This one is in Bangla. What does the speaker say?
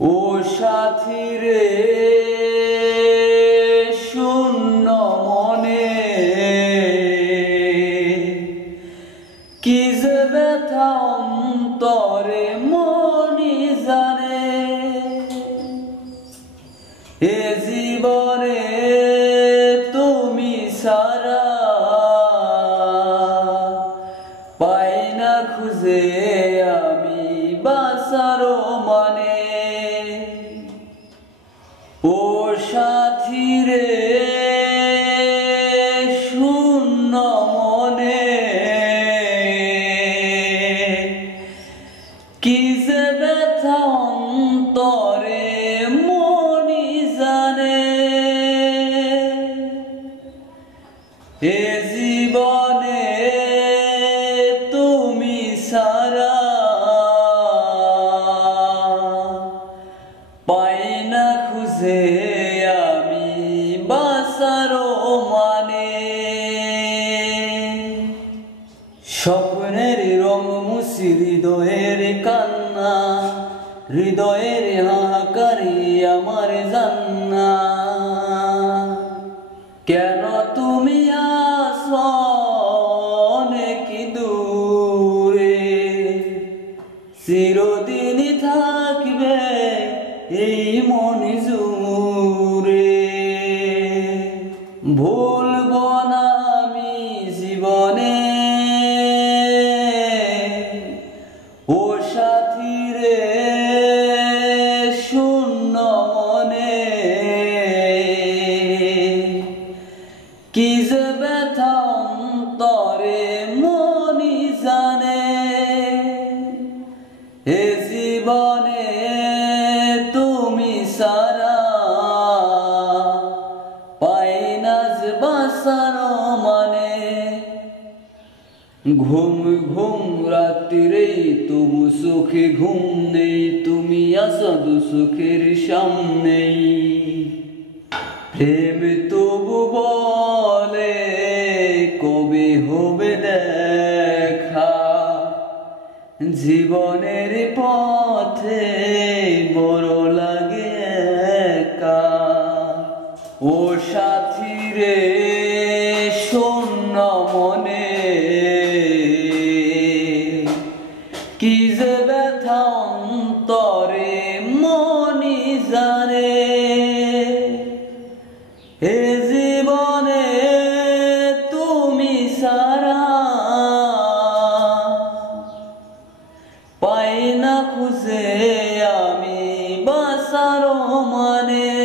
ও সাথী রে শূন্য মনে কি যে ব্যথা অন্তরে মনি জানে এ জীবনে তুমি সারা পাই না খুঁজে আমি বাঁচারও মানে ও সাথী রে শূন্য মনে কি যে ব্যথা অন্তরে মনি জানে এ জীবনে তুমি সারা পাই না খুঁজে আমি বাঁচারও মানে স্বপ্নের রং মুছি হৃদয়ের কান্না হৃদয়ের হাহাকারি আমার জান্না কেন তুমি আসো অনেক দূরে চিরদিনই থাকবে এই মন জুড়ে ভুলবো না আমি জীবনে ও সাথী রে শূন্য মনে কি যে ব্যথা অন্তরে মনি জানে এ জীবনে তুমি সারা পাই না যে বাঁচারও মানে ঘুম ঘুম রাত্রিরে তবু চোখে ঘুম নেই তুমি আসো দু চোখের সামনেই প্রেম তবু বলে কবে হবে দেখা জীবনের পথে বড় লাগে একা ও সাথী রে শূন্য মনে কি যে ব্যথা অন্তরে মনি জানে এ জীবনে তুমি সারা পাই না খুঁজে আমি বাঁচারও মানে।